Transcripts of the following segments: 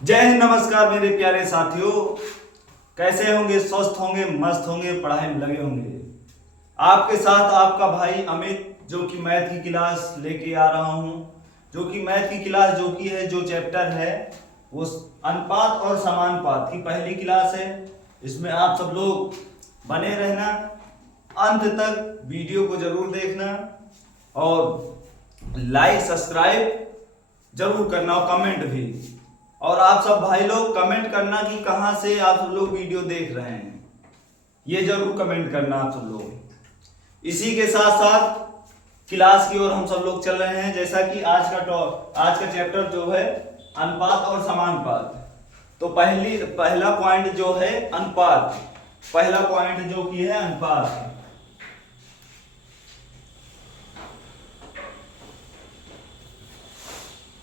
जय हिंद, नमस्कार मेरे प्यारे साथियों। कैसे होंगे? स्वस्थ होंगे, मस्त होंगे, पढ़ाई में लगे होंगे। आपके साथ आपका भाई अमित, जो कि मैथ की क्लास लेके आ रहा हूँ। जो कि मैथ की क्लास जो कि है, जो चैप्टर है वो अनुपात और समानुपात की पहली क्लास है। इसमें आप सब लोग बने रहना, अंत तक वीडियो को जरूर देखना और लाइक सब्सक्राइब जरूर करना और कमेंट भी। और आप सब भाई लोग कमेंट करना कि कहाँ से आप सब लोग वीडियो देख रहे हैं, ये जरूर कमेंट करना आप सब लोग। इसी के साथ साथ क्लास की ओर हम सब लोग चल रहे हैं। जैसा कि आज का चैप्टर जो है अनुपात और समानुपात। तो पहला पॉइंट जो है अनुपात, पहला पॉइंट जो कि है अनुपात।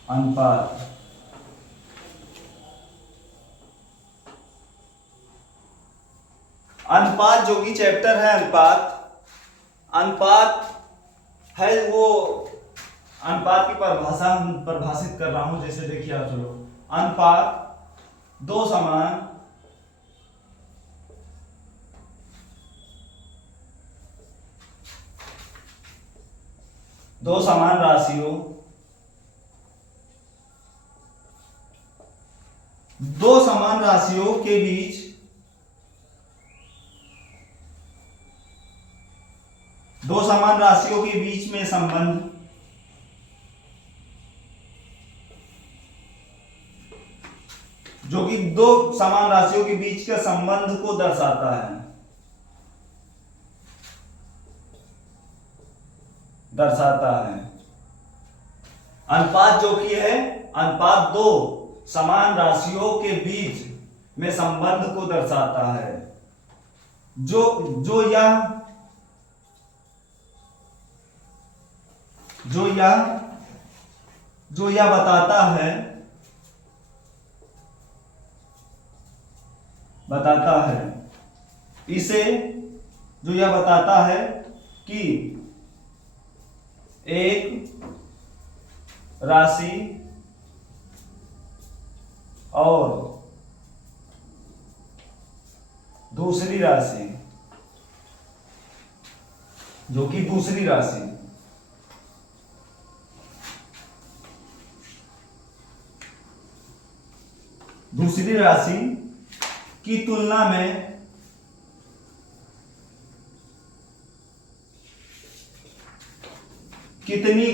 अनुपात अनुपात जो कि चैप्टर है अनुपात। अनुपात है वो अनुपात की परिभाषा हम परिभाषित कर रहा हूं। जैसे देखिए आप चलो, अनुपात दो समान राशियों, दो समान राशियों के बीच दो समान राशियों के बीच में संबंध जो कि दो समान राशियों के बीच के संबंध को दर्शाता है। अनुपात जो कि है, अनुपात दो समान राशियों के बीच में संबंध को दर्शाता है। जो जो यह जो यह जो यह बताता है इसे जो यह बताता है कि एक राशि और दूसरी राशि, जो कि दूसरी राशि की तुलना में कितनी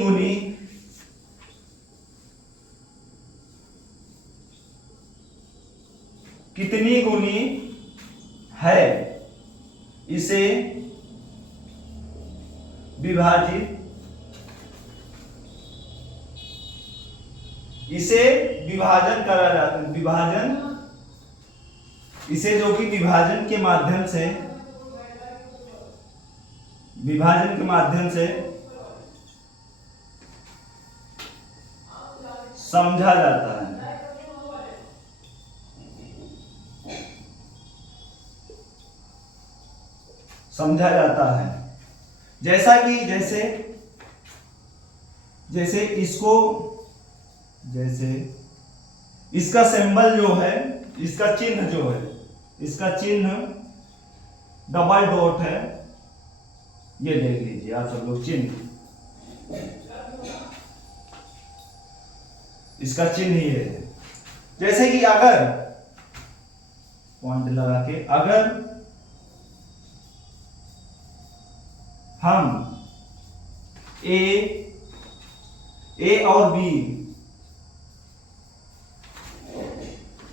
गुनी है, इसे विभाजित विभाजन करा जाता है। इसे जो कि विभाजन के माध्यम से समझा जाता है। जैसा कि जैसे इसका सिंबल जो है, इसका चिन्ह डबल डॉट है। ये देख लीजिए आप सब लोग, चिन्ह, इसका चिन्ह ये है। जैसे कि अगर पॉइंट लगा के, अगर हम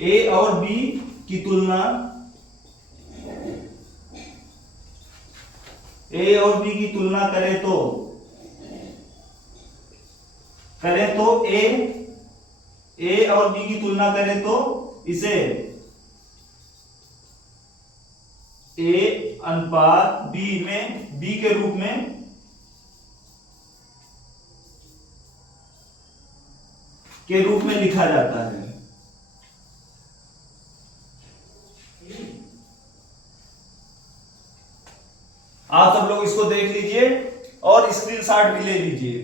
ए और बी की तुलना करें तो ए और बी की तुलना करें तो इसे ए अनुपात बी के रूप में लिखा जाता है। आप सब लोग इसको देख लीजिए और स्क्रीनशॉट भी ले लीजिए।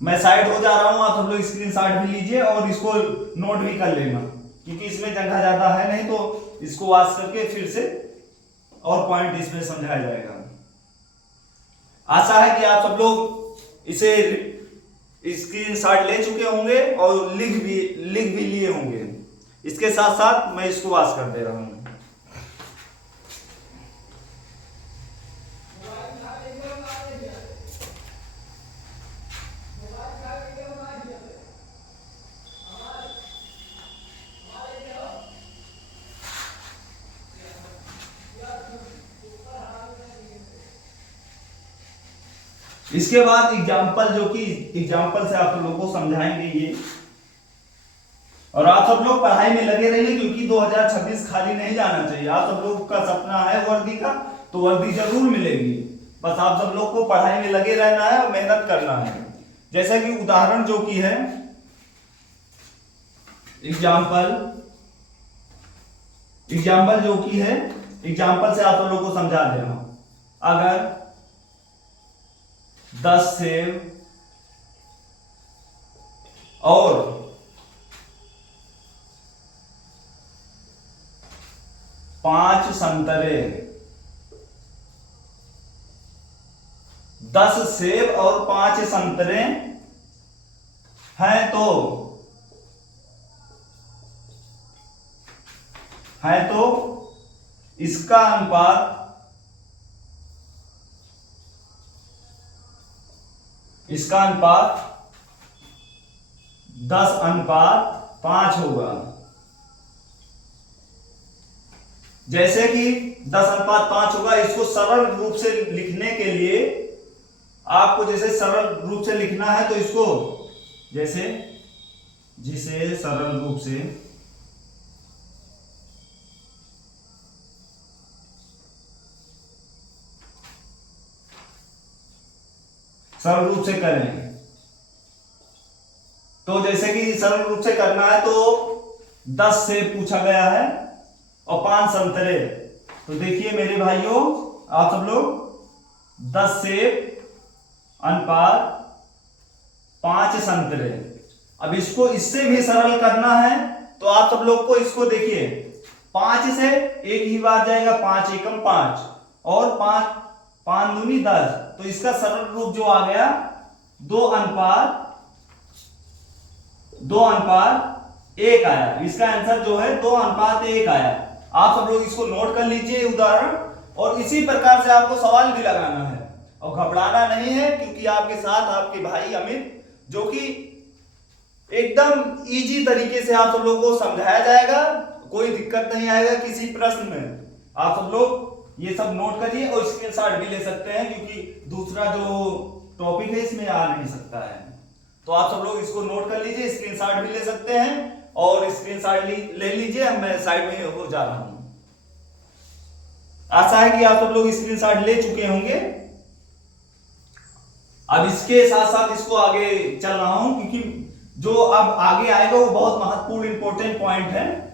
मैं साइड हो जा रहा हूं, आप सब लोग स्क्रीनशॉट भी लीजिए और इसको नोट भी कर लेना, क्योंकि इसमें जगह ज्यादा है नहीं, तो इसको वॉच करके फिर से और पॉइंट इसमें समझाया जाएगा। आशा है कि आप सब लोग इसे स्क्रीनशॉट ले चुके होंगे और लिख भी लिए होंगे। इसके साथ साथ मैं इसको वॉच कर दे रहा हूं। इसके बाद एग्जाम्पल, जो कि एग्जाम्पल से आप लोगों को समझाएंगे ये, और आप सब लोग पढ़ाई में लगे रहिए, क्योंकि 2026 खाली नहीं जाना चाहिए। आप सब लोग का सपना है वर्दी का, तो वर्दी जरूर मिलेगी, बस आप सब लोग को पढ़ाई में लगे रहना है और मेहनत करना है। जैसा कि उदाहरण जो कि है एग्जाम्पल जो कि है, एग्जाम्पल से आप सब लोग को समझा दे रहा हूं। अगर 10 सेब और 5 संतरे, 10 सेब और 5 संतरे हैं तो इसका अनुपात 10:5 होगा। जैसे कि 10:5 होगा, इसको सरल रूप से लिखने के लिए आपको जैसे सरल रूप से लिखना है, तो इसको जिसे सरल रूप से करें। तो जैसे कि सरल रूप से करना है, तो 10 से पूछा गया है और 5 संतरे। तो देखिए मेरे भाइयों, आप सब लोग 10 सेब अनुपात 5 संतरे। अब इसको इससे भी सरल करना है, तो आप सब लोग को इसको देखिए, 5 से एक ही बार जाएगा, 5 एकम 5 और 5 दूनी 10। तो इसका सरल रूप जो आ गया 2:1 आया। इसका आंसर जो है 2:1 आया। आप सब लोग इसको नोट कर लीजिए उदाहरण, और इसी प्रकार से आपको सवाल भी लगाना है और घबराना नहीं है, क्योंकि आपके साथ आपके भाई अमित, जो कि एकदम इजी तरीके से आप सब लोगों को समझाया जाएगा, कोई दिक्कत नहीं आएगा किसी प्रश्न में। आप सब लोग ये सब नोट करिए और स्क्रीनशॉट भी ले सकते हैं, क्योंकि दूसरा जो टॉपिक है इसमें आ नहीं सकता है। तो आप सब लोग इसको नोट कर लीजिए, स्क्रीनशॉट भी ले सकते हैं, और स्क्रीनशॉट ले लीजिए, मैं साइड में हो जा रहा हूं। आशा है कि आप सब लोग स्क्रीनशॉट ले चुके होंगे। अब इसके साथ साथ इसको आगे चल रहा हूं, क्योंकि जो अब आगे आएगा वो बहुत महत्वपूर्ण इंपॉर्टेंट पॉइंट है।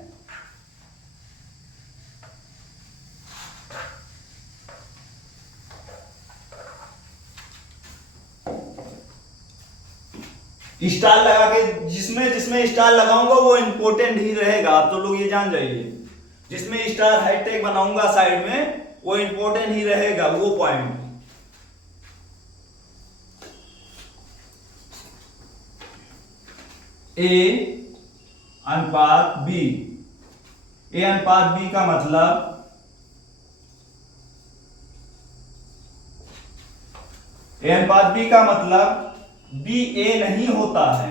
स्टार लगा के, जिसमें स्टार लगाऊंगा वो इंपॉर्टेंट ही रहेगा, आप तो लोग ये जान जाइए। जिसमें स्टार हैशटैग बनाऊंगा साइड में, वो इंपॉर्टेंट ही रहेगा वो पॉइंट। ए अनुपात बी, ए अनुपात बी का मतलब बी ए नहीं होता है।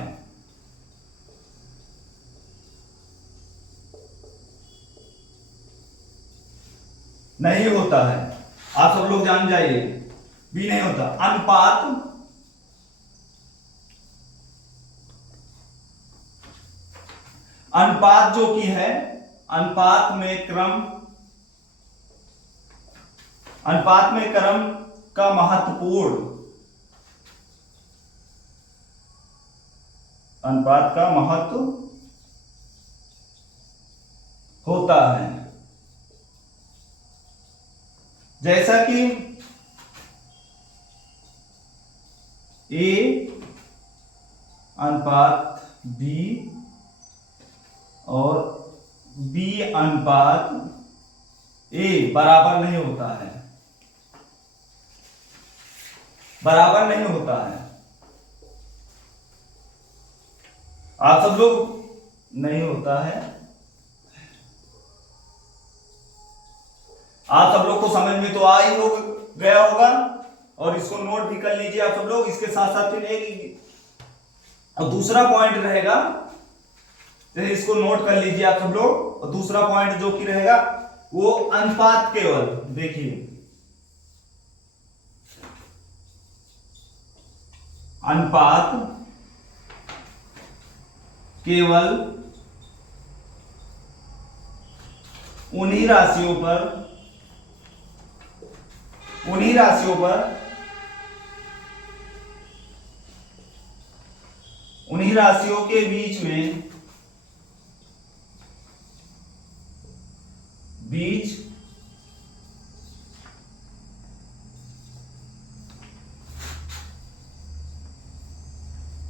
नहीं होता है, आप सब लोग जान जाइए, बी नहीं होता। अनुपात जो कि है, अनुपात में क्रम का महत्वपूर्ण, अनुपात का महत्व होता है। जैसा कि ए अनुपात बी और बी अनुपात ए बराबर नहीं होता है, बराबर नहीं होता है। आप सब लोग नहीं होता है, आप सब लोग को समझ में तो आ ही हो गया होगा और इसको नोट भी कर लीजिए आप सब लोग। इसके साथ साथ फिर एक और दूसरा पॉइंट रहेगा, तो इसको नोट कर लीजिए आप सब लोग। और दूसरा पॉइंट जो कि रहेगा वो अनुपात केवल, देखिए अनुपात केवल उन्हीं राशियों के बीच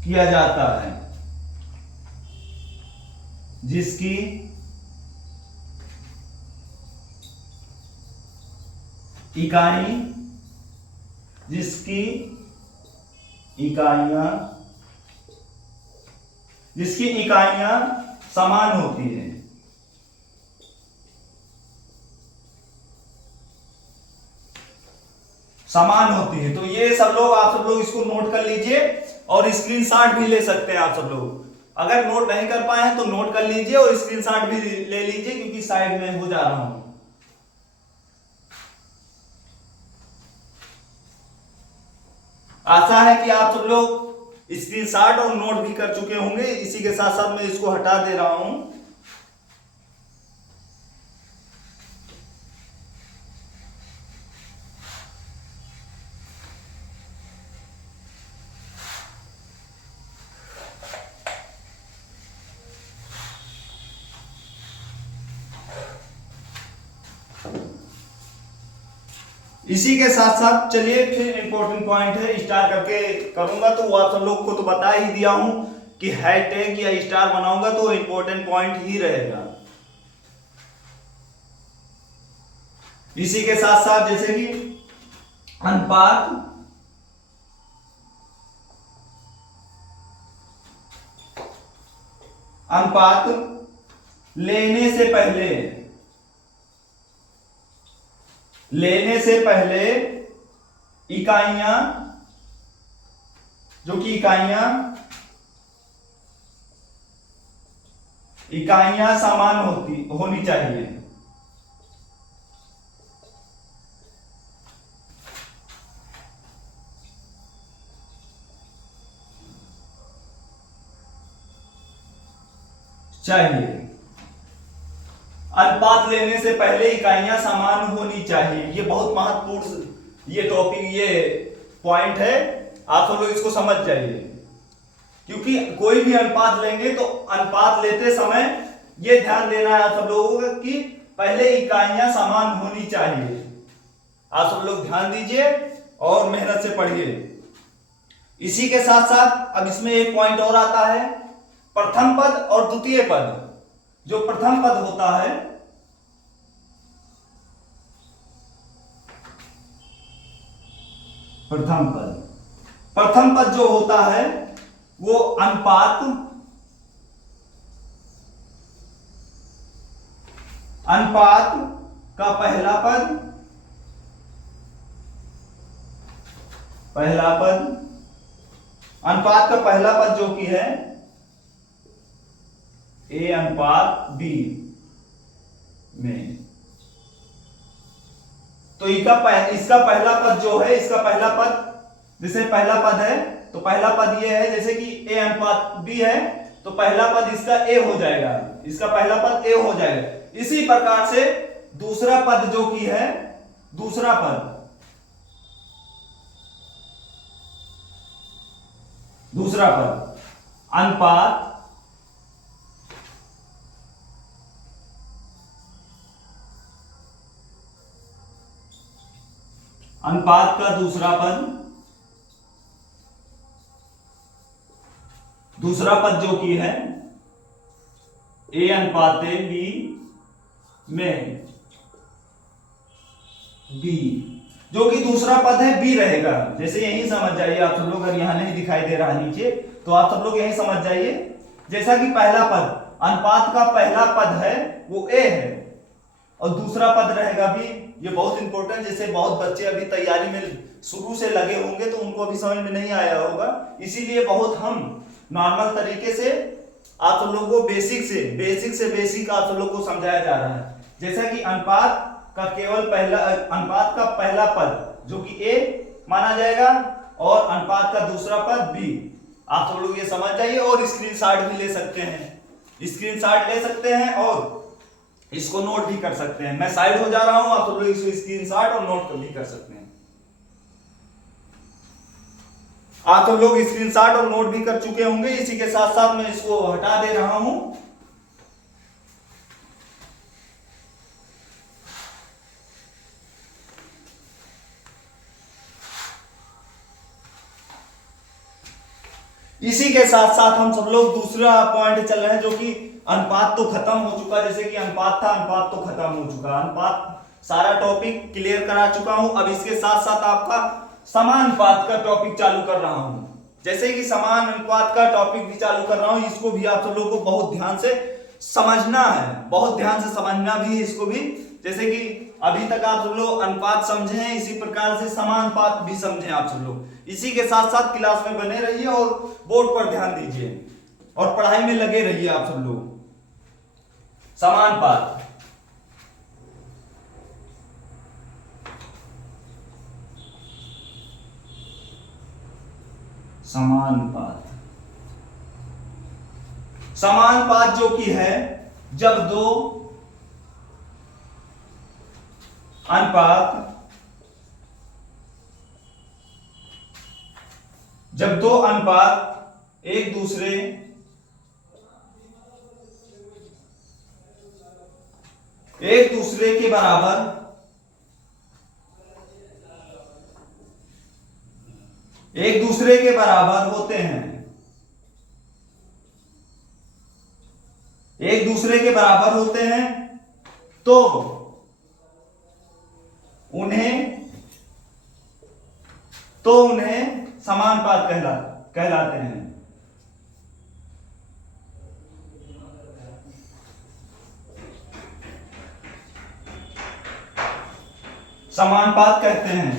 किया जाता है, जिसकी इकाइयां समान होती है। समान होती है। तो ये सब लोग, आप सब लोग इसको नोट कर लीजिए और स्क्रीनशॉट भी ले सकते हैं आप सब लोग। अगर नोट नहीं कर पाए हैं तो नोट कर लीजिए और स्क्रीनशॉट भी ले लीजिए, क्योंकि साइड में हो जा रहा हूं। आशा है कि आप सब लोग स्क्रीनशॉट और नोट भी कर चुके होंगे। इसी के साथ साथ मैं इसको हटा दे रहा हूं। इसी के साथ साथ चलिए फिर इंपॉर्टेंट पॉइंट है, स्टार करके करूंगा तो वो आप सब लोग को तो बता ही दिया हूं कि हैशटैग या स्टार बनाऊंगा तो इंपॉर्टेंट पॉइंट ही रहेगा। इसी के साथ साथ जैसे कि अनुपात लेने से पहले इकाइयां, जो कि इकाइयां समान होनी चाहिए। अनुपात लेने से पहले इकाइयां समान होनी चाहिए। ये बहुत महत्वपूर्ण ये टॉपिक, ये पॉइंट है। आप सब लोग इसको समझ जाइए, क्योंकि कोई भी अनुपात लेंगे तो अनुपात लेते समय ये ध्यान देना है आप सब लोगों को कि पहले इकाइयां समान होनी चाहिए। आप सब लोग ध्यान दीजिए और मेहनत से पढ़िए। इसी के साथ साथ अब इसमें एक पॉइंट और आता है, प्रथम पद और द्वितीय पद। जो प्रथम पद होता है, प्रथम पद जो होता है वो अनुपात का पहला पद, अनुपात का पहला पद जो कि है ए अनुपात बी में, तो इसका पहला पद जो है, इसका पहला पद, जैसे पहला पद है तो पहला पद ये है, जैसे कि ए अनुपात बी है तो पहला पद इसका ए हो जाएगा, इसका पहला पद ए हो जाएगा। इसी प्रकार से दूसरा पद जो कि है, दूसरा पद अनुपात का दूसरा दूसरा पद जो कि है A अनुपात B में B, जो कि दूसरा पद है B रहेगा। जैसे यही समझ जाइए आप सब लोग, अगर यहां नहीं दिखाई दे रहा नीचे तो आप सब लोग यही समझ जाइए, जैसा कि पहला पद अनुपात का पहला पद है वो A है और दूसरा पद रहेगा B। ये बहुत इंपॉर्टेंट, जैसे बहुत बच्चे अभी तैयारी में शुरू से लगे होंगे तो उनको अभी समझ में नहीं आया होगा, इसीलिए बहुत हम नॉर्मल तरीके से आप सब लोगों को बेसिक से बेसिक आप सब लोग को समझाया जा रहा है। जैसा कि अनुपात का पहला पद जो कि A माना जाएगा और अनुपात का दूसरा पद B, आप सब लोग ये समझ जाइए। और स्क्रीनशॉट भी ले सकते हैं, स्क्रीनशॉट ले सकते हैं और इसको नोट भी कर सकते हैं। मैं साइड हो जा रहा हूं, आप सब लोग इसको स्क्रीनशॉट और नोट भी कर सकते हैं। आप सब लोग स्क्रीनशॉट और नोट भी कर चुके होंगे। इसी के साथ साथ मैं इसको हटा दे रहा हूं। इसी के साथ साथ हम सब लोग दूसरा पॉइंट चल रहे हैं, जो कि अनुपात तो खत्म हो चुका, जैसे कि अनुपात था, अनुपात तो खत्म हो चुका, अनुपात सारा टॉपिक क्लियर करा चुका हूं। अब इसके साथ साथ आपका समानुपात का टॉपिक चालू कर रहा हूं। जैसे कि समान अनुपात का टॉपिक भी चालू कर रहा हूं, इसको भी आप सब लोग को बहुत ध्यान से समझना है, बहुत ध्यान से समझना भी है इसको भी। जैसे कि अभी तक आप सब लोग अनुपात समझे हैं, इसी प्रकार से समानुपात भी समझे आप सब लोग। इसी के साथ साथ क्लास में बने रहिए और बोर्ड पर ध्यान दीजिए और पढ़ाई में लगे रहिए आप सब लोग। समानुपात, समानुपात, समानुपात जो कि है जब दो अनुपात, जब दो अनुपात एक दूसरे के बराबर, एक दूसरे के बराबर होते हैं, एक दूसरे के बराबर होते हैं तो उन्हें समानुपात कहलाते हैं। समानुपात कहते हैं।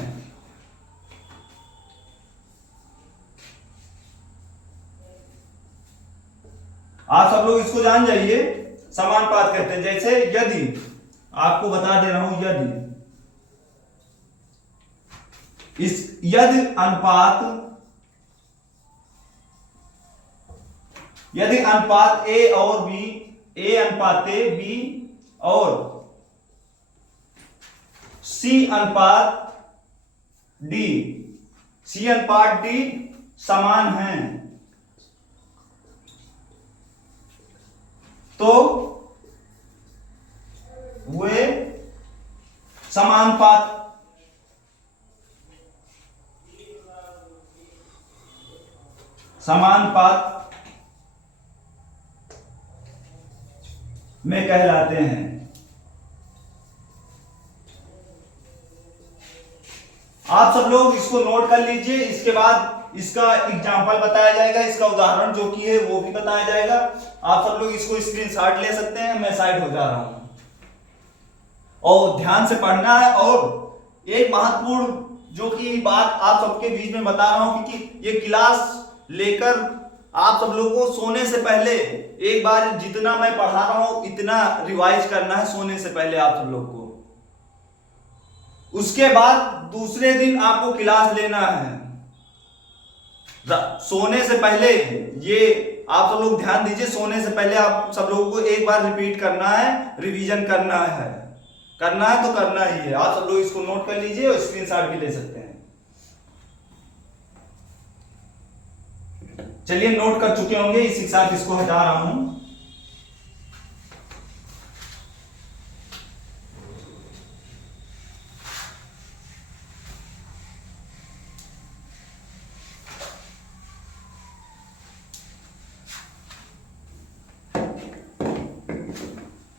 आप सब लोग इसको जान जाइए, समानुपात कहते हैं। जैसे यदि, आपको बता दे रहा हूं, यदि अनुपात A और B, A अनुपात A, B और C अनुपात D, C अनुपात D समान हैं तो वे समानुपात में कहलाते हैं। आप सब लोग इसको नोट कर लीजिए, इसके बाद इसका एग्जाम्पल बताया जाएगा, इसका उदाहरण जो कि है वो भी बताया जाएगा। आप सब लोग इसको स्क्रीनशॉट ले सकते हैं, मैं साइड हो जा रहा हूं और ध्यान से पढ़ना है। और एक महत्वपूर्ण जो कि बात आप सबके बीच में बता रहा हूं, क्योंकि ये क्लास लेकर आप सब लोगों को सोने से पहले एक बार जितना मैं पढ़ा रहा हूं इतना रिवाइज करना है सोने से पहले आप सब लोग को। उसके बाद दूसरे दिन आपको क्लास लेना है सोने से पहले। ये आप सब लोग ध्यान दीजिए, सोने से पहले आप सब लोगों को एक बार रिपीट करना है, रिवीजन करना है तो करना ही है। आप सब लोग इसको नोट कर लीजिए और स्क्रीनशॉट भी ले सकते हैं। चलिए, नोट कर चुके होंगे, इसी के साथ इसको हटा रहा हूं।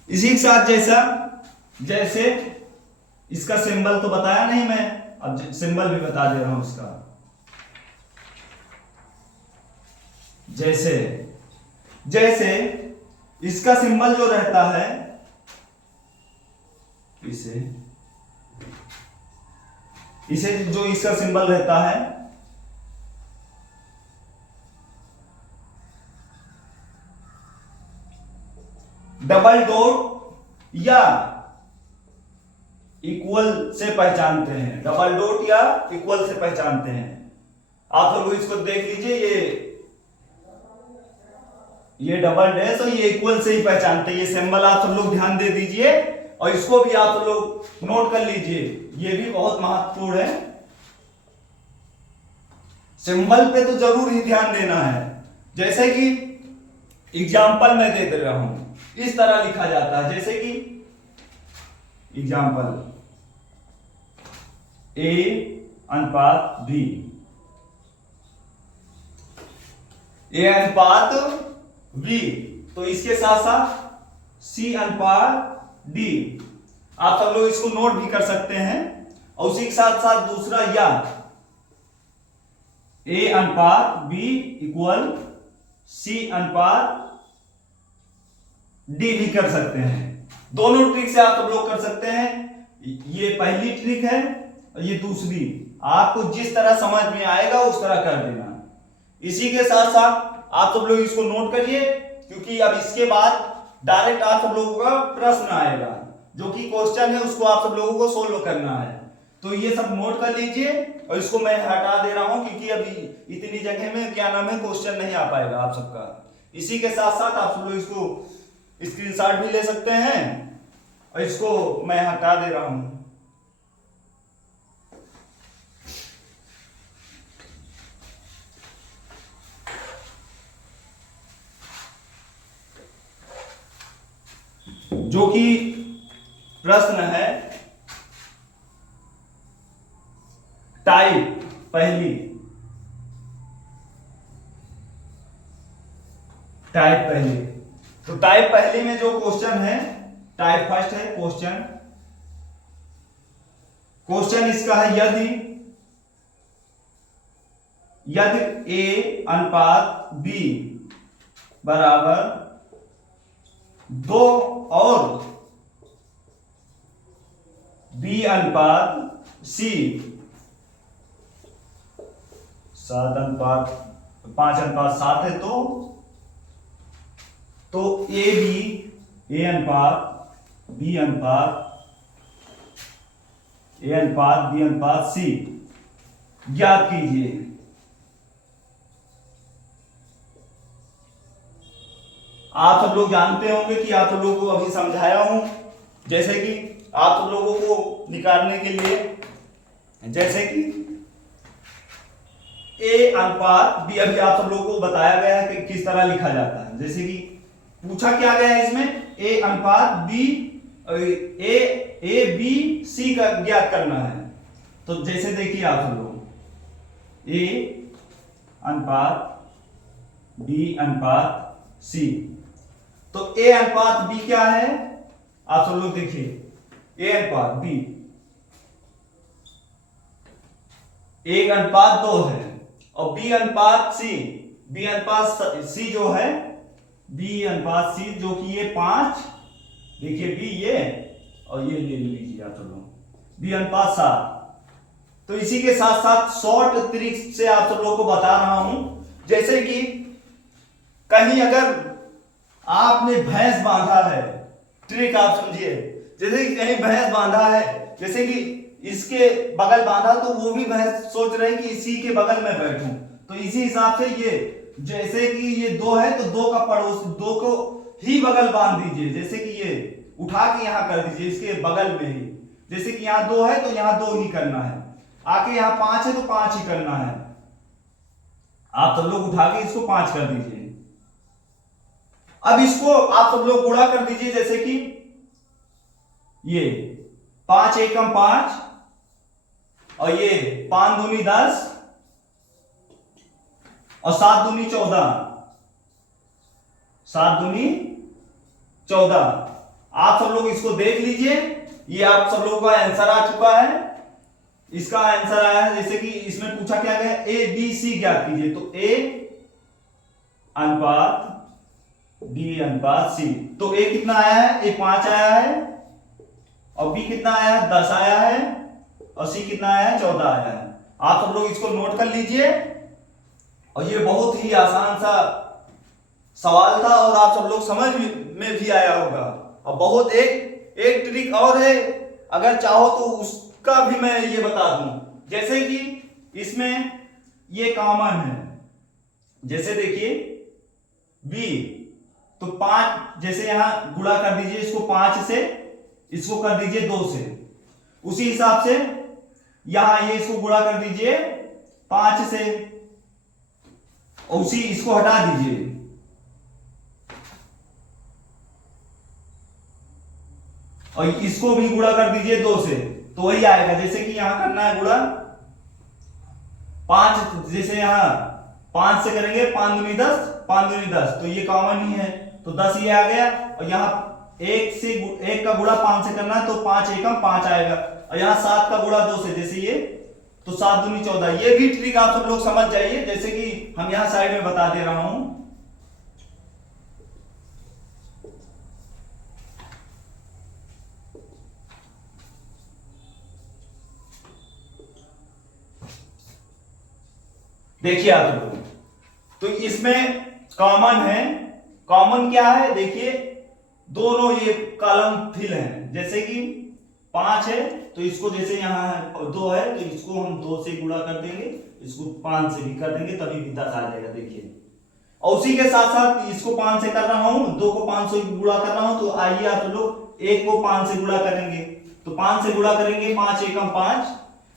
इसी के साथ जैसे इसका सिंबल तो बताया नहीं मैं, अब सिंबल भी बता दे रहा हूं उसका। जैसे इसका सिंबल जो रहता है, इसे जो इसका सिंबल रहता है, डबल डॉट या इक्वल से पहचानते हैं, डबल डॉट या इक्वल से पहचानते हैं। आप लोग इसको देख लीजिए, ये डबल डैश और ये इक्वल से ही पहचानते हैं। ये सिंबल आप सब लोग ध्यान दे दीजिए और इसको भी आप सब लोग नोट कर लीजिए, ये भी बहुत महत्वपूर्ण है। सिंबल पे तो जरूर ही ध्यान देना है। जैसे कि एग्जाम्पल मैं दे रहा हूं, इस तरह लिखा जाता है, जैसे कि एग्जाम्पल A अनुपात B, A अनुपात B, तो इसके साथ साथ C अनुपात D। आप सब लोग इसको नोट भी कर सकते हैं। और उसी के साथ साथ दूसरा या A अनुपात B इक्वल C अनुपात D भी कर सकते हैं। दोनों ट्रिक से आप सब लोग कर सकते हैं। ये पहली ट्रिक है और ये दूसरी। आपको जिस तरह समझ में आएगा उस तरह कर देना। इसी के साथ साथ आप सब लोग इसको नोट करिए, क्योंकि अब इसके बाद डायरेक्ट आप सब लोगों का प्रश्न आएगा, जो कि क्वेश्चन है, उसको आप सब लोगों को सोल्व करना है। तो ये सब नोट कर लीजिए और इसको मैं हटा दे रहा हूं, क्योंकि अभी इतनी जगह में क्या नाम है क्वेश्चन नहीं आ पाएगा आप सबका। इसी के साथ साथ आप सब लोग इसको स्क्रीनशॉट भी ले सकते हैं और इसको मैं हटा दे रहा हूं। जो कि प्रश्न है टाइप पहली, तो टाइप पहली में जो क्वेश्चन है, टाइप फर्स्ट है क्वेश्चन इसका है यदि A अनुपात B बराबर 2 और B अनुपात C 5 अनुपात 7 है, तो A अनुपात B अनुपात C ज्ञात कीजिए। आप सब लोग जानते होंगे कि आप सब लोगों को अभी समझाया हूं, जैसे कि आप सब लोगों को निकालने के लिए, जैसे कि A अनुपात B अभी आप सब लोगों को बताया गया है कि किस तरह लिखा जाता है। जैसे कि पूछा क्या गया है इसमें, A अनुपात B A B C का ज्ञात करना है। तो जैसे देखिए आप सब लोग A अनुपात B अनुपात C, तो A अनुपात B क्या है, आप सब लोग देखिए A अनुपात B 1 अनुपात 2 है, और B अनुपात C जो है B अनुपात C जो कि ये 5, देखिए B ये, और ये ले लीजिए आप सब लोग B अनुपात 7। तो इसी के साथ साथ शॉर्ट ट्रिक से आप सब लोगों को बता रहा हूं, जैसे कि कहीं अगर आपने भैंस बांधा है, ट्रिक आप समझिए, जैसे कि कहीं भैंस बांधा है, जैसे कि इसके बगल बांधा, तो वो भी भैंस सोच रहे कि इसी के बगल में बैठूं, तो इसी हिसाब से ये, जैसे कि ये 2 है तो 2 का पड़ोस 2 को ही बगल बांध दीजिए। जैसे कि ये उठा के यहां कर दीजिए इसके बगल में ही, जैसे कि यहां 2 है तो यहां 2 ही करना है, आके यहां 5 है तो 5 ही करना है। आप सब लोग उठा के इसको 5 कर दीजिए। अब इसको आप सब लोग गुणा कर दीजिए, जैसे कि ये 5 एकम 5 और ये 5 दूनी 10 और 7 दूनी 14, 7 दूनी 14। आप सब लोग इसको देख लीजिए, ये आप सब लोगों का आंसर आ चुका है। इसका आंसर आया है, जैसे कि इसमें पूछा क्या गया, ए बी सी ज्ञात कीजिए, तो ए अनुपात बी अनुपात सी, तो ए कितना आया है, ए 5 आया है, और बी कितना आया है, 10 आया है, और सी कितना आया है, 14 आया है। आप सब लोग इसको नोट कर लीजिए, और ये बहुत ही आसान सा सवाल था, और आप सब लोग समझ में भी आया होगा। और बहुत एक ट्रिक और है, अगर चाहो तो उसका भी मैं ये बता दूं, जैसे कि इसमें ये कॉमन है, जैसे देखिए बी, तो 5, जैसे यहां गुणा कर दीजिए इसको 5 से, इसको कर दीजिए 2 से, उसी हिसाब से यहां ये इसको गुणा कर दीजिए 5 से, और उसी इसको हटा दीजिए, और इसको भी गुणा कर दीजिए 2 से, तो वही आएगा। जैसे कि यहां करना है गुणा 5, जैसे यहां 5 से करेंगे 5 दूनी 10, 5 दूनी 10, तो ये कॉमन ही है, तो 10 ये आ गया, और यहां 1 का गुणा 5 से करना है, तो 5 एकम 5 आएगा, और यहां 7 का गुणा 2 से, जैसे ये, तो 7 दूनी 14। ये भी ट्रिक आप सब लोग समझ जाइए, जैसे कि हम यहां साइड में बता दे रहा हूं। देखिए आप लोग, तो इसमें कॉमन है, कॉमन क्या है, देखिए दोनों ये कॉलम फिल हैं, जैसे कि 5 है, तो इसको जैसे यहां 2 है, तो इसको हम 2 से गुणा कर देंगे, इसको 5 से भी कर देंगे, तभी भी 10 आ जाएगा। देखिए, और उसी के साथ साथ इसको 5 से कर रहा हूं, 2 को 5 से गुणा कर रहा हूं, तो आइए आप लोग 1 को 5 से गुणा करेंगे, तो 5 से गुणा करेंगे, 5 एकम 5,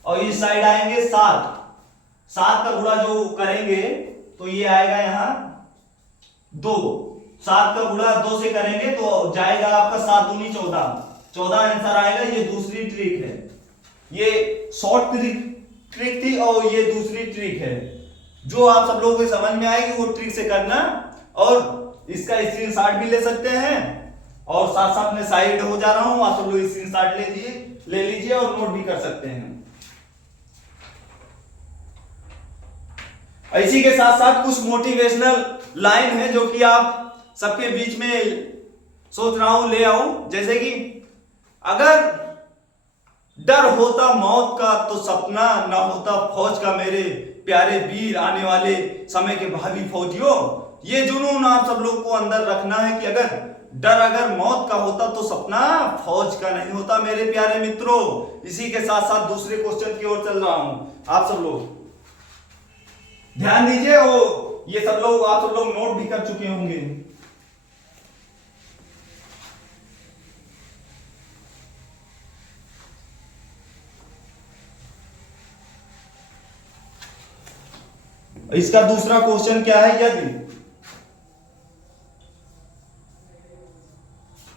और इस साइड आएंगे 7 का गुणा जो करेंगे, तो ये आएगा यहां 2, 7 का गुणा 2 से करेंगे, तो जाएगा आपका 7 दूनी 14 आंसर आएगा। ये दूसरी ट्रिक है, ये शॉर्ट ट्रिक थी, और ये दूसरी ट्रिक है, जो आप सब लोगों को समझ में आएगी वो ट्रिक से करना, और इसका स्क्रीनशॉट भी ले सकते हैं, और साथ साथ में साइड हो जा रहा हूं, आप सब लोग स्क्रीनशॉट ले लीजिए और नोट भी कर सकते हैं। इसी के साथ साथ कुछ मोटिवेशनल लाइन है जो कि आप सबके बीच में सोच रहा हूं ले आऊं, जैसे कि अगर डर होता मौत का तो सपना ना होता फौज का, मेरे प्यारे वीर आने वाले समय के भावी फौजियों। ये जुनून आप सब लोग को अंदर रखना है कि अगर मौत का होता तो सपना फौज का नहीं होता, मेरे प्यारे मित्रों। इसी के साथ साथ दूसरे क्वेश्चन की ओर चल रहा हूं, आप सब लोग ध्यान दीजिए, वो ये सब लोग आप सब लोग नोट भी कर चुके होंगे। इसका दूसरा क्वेश्चन क्या है, यदि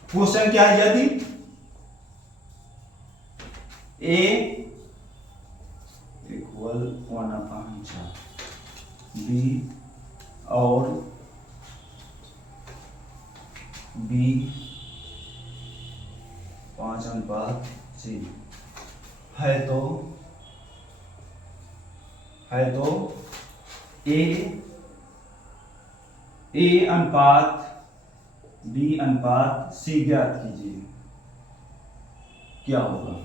क्वेश्चन क्या है, यदि A इक्वल 1/4 B और B 5/C है, तो A अनुपात B अनुपात C ज्ञात कीजिए, क्या होगा।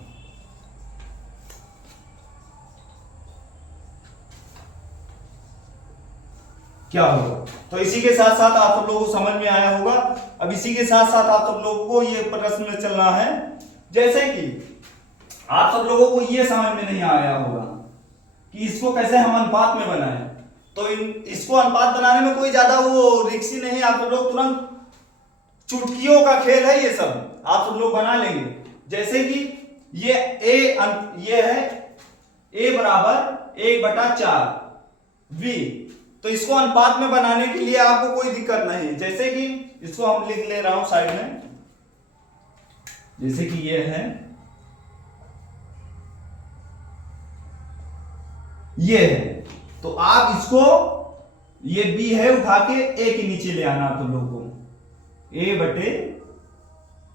तो इसी के साथ साथ आप सब लोगों को समझ में आया होगा। अब इसी के साथ साथ आप सब लोगों को ये प्रश्न में चलना है, जैसे कि आप सब लोगों को ये समझ में नहीं आया होगा कि इसको कैसे हम अनुपात में बनाएं। तो इसको अनुपात बनाने में कोई ज्यादा वो रिक्सी नहीं, आप सब लोग तुरंत चुटकियों का खेल है, ये सब आप सब लोग बना लेंगे। जैसे कि ये है A बराबर 1/4 V, तो इसको अनुपात में बनाने के लिए आपको कोई दिक्कत नहीं। जैसे कि इसको हम लिख ले रहा हूं साइड में, जैसे कि ये है, ये है, तो आप इसको, ये B है, उठा के A के नीचे ले आना आप लोगों को, A/,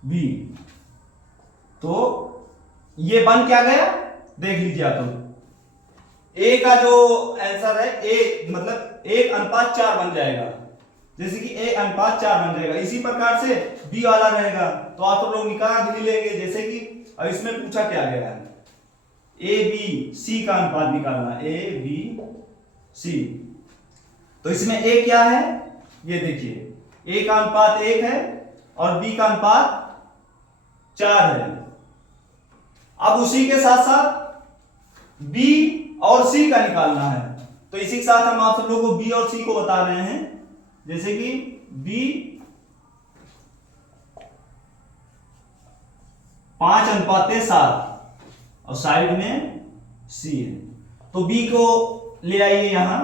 बी। तो ये बन क्या गया देख लीजिए आप लोग। ए का जो आंसर है ए मतलब 1:4 बन जाएगा, जैसे कि 1:4 बन जाएगा। इसी प्रकार से बी वाला रहेगा तो आप लोग निकाल भी लेंगे, जैसे कि अब इसमें पूछा क्या गया है ए बी सी का अनुपात निकालना, ए बी सी। तो इसमें ए क्या है ये देखिए, ए का अनुपात 1 है और बी का अनुपात 4 है। अब उसी के साथ साथ बी और सी का निकालना है, तो इसी के साथ हम आप सब लोगों को बी और सी को बता रहे हैं, जैसे कि बी 5:7 और साइड में सी है, तो बी को ले आइए यहां।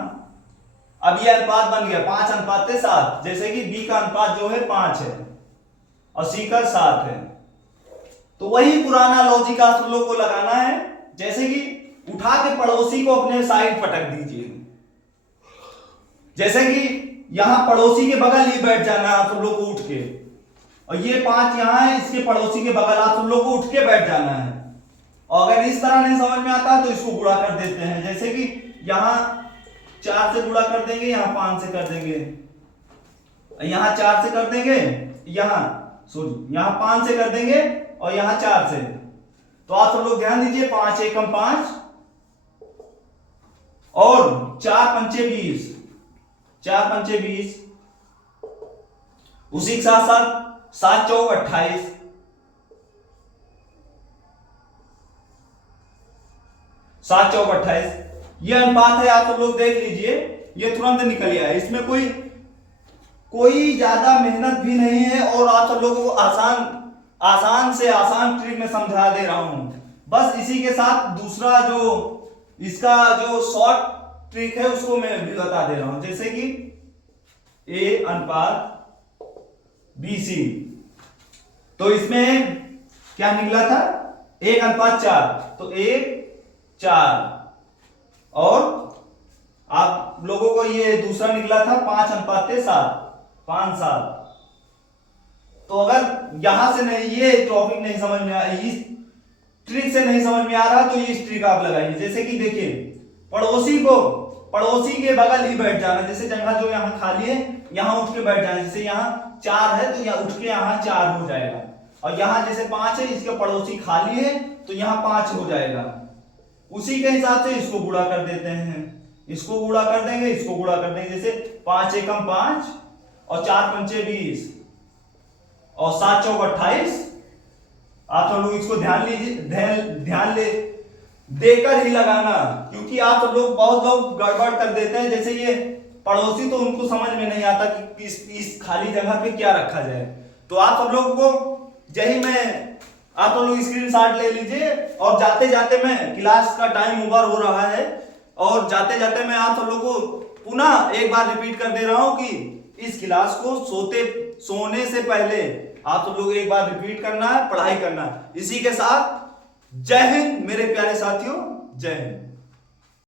अब ये अनुपात बन गया 5:7, जैसे कि बी का अनुपात जो है 5 है और सी का 7 है। तो वही पुराना लॉजिक आप लोग को लगाना है, जैसे कि उठा के पड़ोसी को अपने साइड पटक दीजिए, जैसे कि यहां पड़ोसी के बगल ही बैठ जाना है आप सब लोग को उठ के, और ये 5 यहां है, इसके पड़ोसी के बगल आप सब लोग को उठ के बैठ जाना है। और अगर इस तरह नहीं समझ में आता तो इसको गुणा कर देते हैं, जैसे कि यहां 4 से गुणा कर देंगे, यहां 5 से कर देंगे, यहां 4 से कर देंगे, यहां 5 से कर देंगे और यहां 4 से। तो आप सब लोग ध्यान दीजिए, 5 एकम 5 और 4 पंचे 20, 4 पंचे 20, उसी के साथ साथ 7 चौक 28, 7 चौक 28 ये अनुपात है। आप सब लोग देख लीजिए, ये तुरंत निकल आया, इसमें कोई ज्यादा मेहनत भी नहीं है और आप सब लोगों को आसान से आसान ट्रिक में समझा दे रहा हूं। बस इसी के साथ दूसरा जो इसका जो शॉर्ट ट्रिक है उसको मैं भी बता दे रहा हूं, जैसे कि ए अनुपात बी सी। तो इसमें क्या निकला था 1:4, तो 1:4 और आप लोगों को ये दूसरा निकला था 5:7, 5:7। तो अगर यहां से नहीं ये टॉपिक नहीं समझ में आया, इस ट्रिक से नहीं समझ में आ रहा, तो ये ट्रिक आप लगाइए, जैसे कि देखिए पड़ोसी के बगल ही बैठ जाना, जैसे जगह जो यहाँ खाली है यहां उठ के बैठ जाना, जैसे यहाँ 4 है तो यहाँ उठ के यहाँ 4 हो जाएगा, और यहाँ जैसे 5 है इसके पड़ोसी खाली है तो यहाँ 5 हो जाएगा। उसी के हिसाब से इसको गुणा कर देते हैं, इसको गुणा कर देंगे, इसको गुणा कर देंगे, जैसे 5 एकम 5 और 4 पंचे 20 और 7 चौक 28। आप सब लोग इसको ध्यान लीजिए, देकर ही लगाना, क्योंकि आप सब लोग बहुत लोग गड़बड़ कर देते हैं, जैसे ये पड़ोसी तो उनको समझ में नहीं आता कि इस खाली जगह पे क्या रखा जाए। तो आप सब लोग को यही मैं आप सब लोग स्क्रीनशॉट ले लीजिए, और जाते जाते मैं क्लास का टाइम ओवर हो रहा है, और जाते जाते मैं आप सब लोग को पुनः एक बार रिपीट कर दे रहा हूं कि इस क्लास को सोने से पहले आप सब लोग एक बार रिपीट करना है, पढ़ाई करना है। इसी के साथ जय हिंद मेरे प्यारे साथियों, जय हिंद।